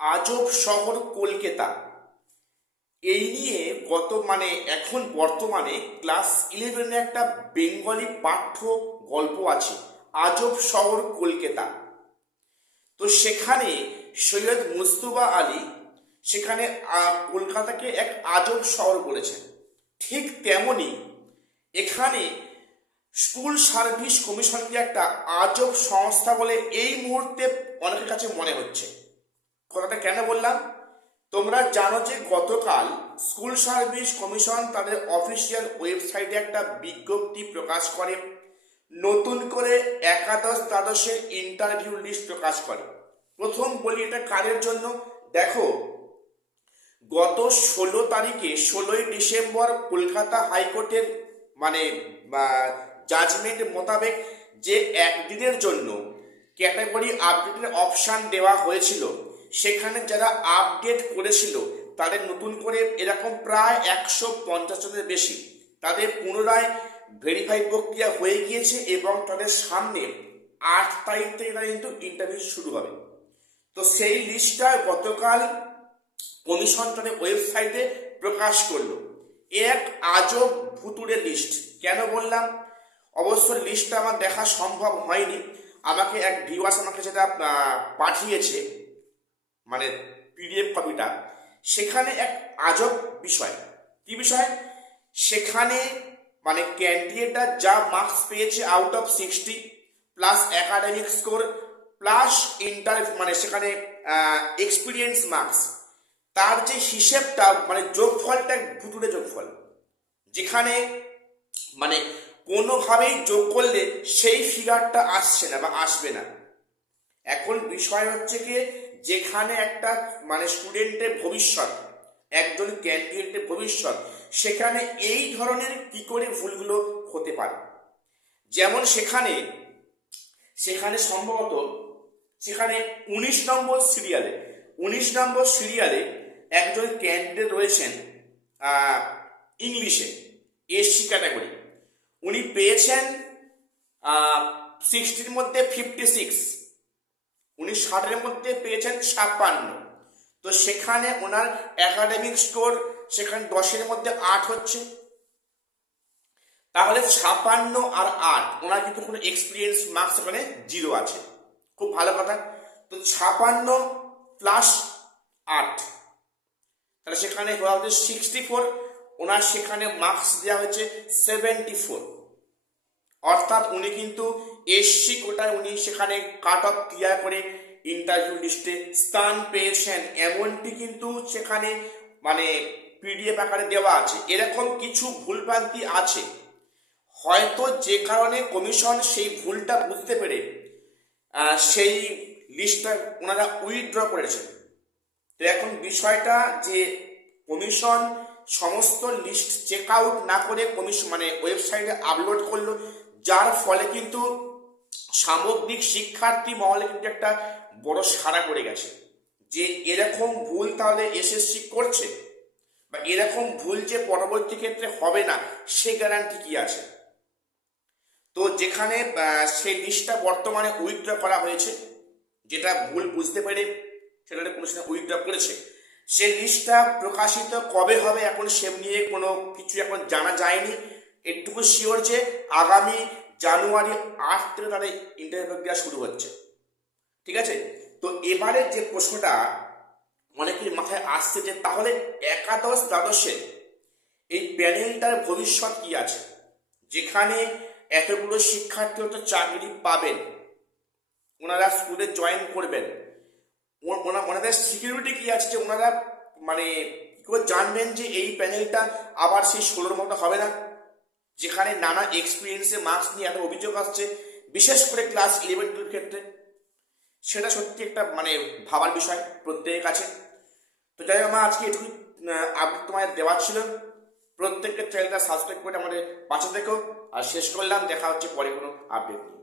আজব শহর কলকাতা, এই নিয়ে এখন বর্তমানে ক্লাস 11-এ একটা বেঙ্গলি পাঠ্য গল্প আছে, আজব শহর কলকাতা। তো সেখানে সৈয়দ মুজতবা আলী সেখানে কলকাতাকে এক আজব শহর বলেছেন। ঠিক তেমনি এখানে স্কুল সার্ভিস কমিশনকে একটা আজব সংস্থা বলে এই মুহূর্তে অনেকের কাছে মনে হচ্ছে। কথাটা কেন বললাম? তোমরা জানো যে গতকাল স্কুল সার্ভিস কমিশন তাদের অফিসিয়াল ওয়েবসাইটে একটা বিজ্ঞপ্তি প্রকাশ করে, নতুন করে একাদশ দ্বাদশের ইন্টারভিউ লিস্ট প্রকাশ করে। প্রথম বলি এটা কাদের জন্য। দেখো, গত 16 ডিসেম্বর কলকাতা হাইকোর্টের জাজমেন্ট মোতাবেক যে একদিনের জন্য ক্যাটাগরি আপডেটের অপশান দেওয়া হয়েছিল, সেখানে যারা আপডেট করেছিল তাদের নতুন করে এরকম প্রায় 150 জনের বেশি তাদের পুনরায় ভেরিফাই প্রক্রিয়া হয়ে গিয়েছে এবং তাদের সামনে 8 তারিখ থেকে তারা কিন্তু ইন্টারভিউ শুরু হবে। তো সেই লিস্টটা গতকাল কমিশন তাদের ওয়েবসাইটে প্রকাশ করলো। এক আজব ভুতুড়ে লিস্ট। কেন বললাম? অবশ্য লিস্টটা আমার দেখা সম্ভব হয়নি, আমাকে এক ভিউয়ার্স আমাকে যেটা পাঠিয়েছে পিডিএফ কপিটা, সেখানে এক আজব বিষয়। কি বিষয়? সেখানে ক্যান্ডিডেটরা যা মার্কস পেয়েছে out of 60 plus academic score plus সেখানে এক্সপিরিয়েন্স মার্কস, তার যে হিসেবটা যোগফলটা ভুতুড়ে যোগফল, যেখানে কোনোভাবেই যোগ করলে সেই ফিগারটা আসছে না বা আসবে না। এখন বিষয় হচ্ছে কি, যেখানে একটা স্টুডেন্টের ভবিষ্যৎ, একজন ক্যান্ডিডেটের ভবিষ্যৎ, সেখানে এই ধরনের কি করে ভুলগুলো হতে পারে। যেমন সেখানে সম্ভবত 19 নম্বর সিরিয়ালে একজন ক্যান্ডিডেট রয়েছেন ইংলিশে এসসি ক্যাটাগরি, উনি পেয়েছেন 60-র মধ্যে 56, উনি 60-এর মধ্যে পেয়েছেন 56। তো সেখানে ওনার একাডেমিক স্কোর সেখানে 10-এর মধ্যে 8 হচ্ছে, তাহলে 56 আর 8, ওনার কিন্তু কোনো এক্সপিরিয়েন্স মার্কস সেখানে 0 আছে। খুব ভালো কথা। তো 56 প্লাস 8, তাহলে সেখানে 64, ওনার সেখানে মার্কস দেওয়া হয়েছে 74। অর্থাৎ উনি কিন্তু এসসি কোটায় উনি সেখানে কাট অফ ক্লিয়ার করে ইন্টারভিউ লিস্টে স্থান পেয়েছেন, এমনটি কিন্তু সেখানে পিডিএফ আকারে দেওয়া আছে। এরকম কিছু ভুলভ্রান্তি আছে, হয়তো যে কারণে কমিশন সেই ভুলটা বুঝতে পেরে সেই লিস্টটা ওনারা উইথড্র করেছেন। তো এখন বিষয়টা যে কমিশন সমস্ত লিস্ট চেক আউট না করে কমিশন ওয়েবসাইটে আপলোড করলো, যার ফলে কিন্তু সামগ্রিক শিক্ষার্থী মহলে কিন্তু একটা বড় সাড়া পড়ে গেছে যে এরকম ভুল তাহলে এসএসসি করছে, বা এরকম ভুল যে পরবর্তী ক্ষেত্রে হবে না সে গ্যারান্টি কি আছে। তো যেখানে সেই লিস্টটা বর্তমানে উইথড্র করা হয়েছে, যেটা ভুল বুঝতে পেরে সেটা কমিশন উইথড্র করেছে, সে লিস্টটা প্রকাশিত কবে হবে এখন সে নিয়ে কোনো কিছু এখন জানা যায়নি। এটুকু শিওর যে আগামী জানুয়ারি 8 থেকে তাদের ইন্টারভিউ প্রক্রিয়া শুরু হচ্ছে। ঠিক আছে? তো এবারে যে প্রশ্নটা অনেকের মাথায় আসছে যে তাহলে একাদশ দ্বাদশে এই প্যানেলটার ভবিষ্যৎ কি আছে, যেখানে এতগুলো শিক্ষার্থী হয়তো চাকরি পাবেন, ওনারা স্কুলে জয়েন করবেন, ওনাদের সিকিউরিটি কি আছে, যে ওনারা কি করে জানবেন যে এই প্যানেলটা আবার সেই 16-র মতো হবে না, যেখানে নানা এক্সপিরিয়েন্সে মার্কস নিয়ে এত অভিযোগ আসছে, বিশেষ করে ক্লাস 11-12 ক্ষেত্রে। সেটা সত্যি একটা ভাবার বিষয় প্রত্যেকের কাছে। তো যাই হোক, আমার আজকে এটুকু আপডেট তোমাদের দেওয়ার ছিল। প্রত্যেকের চ্যানেলটা সাবস্ক্রাইব করে আমাদের পাশে থেকো। আর শেষ করলাম, দেখা হচ্ছে পরে কোনো আপডেট নিয়ে।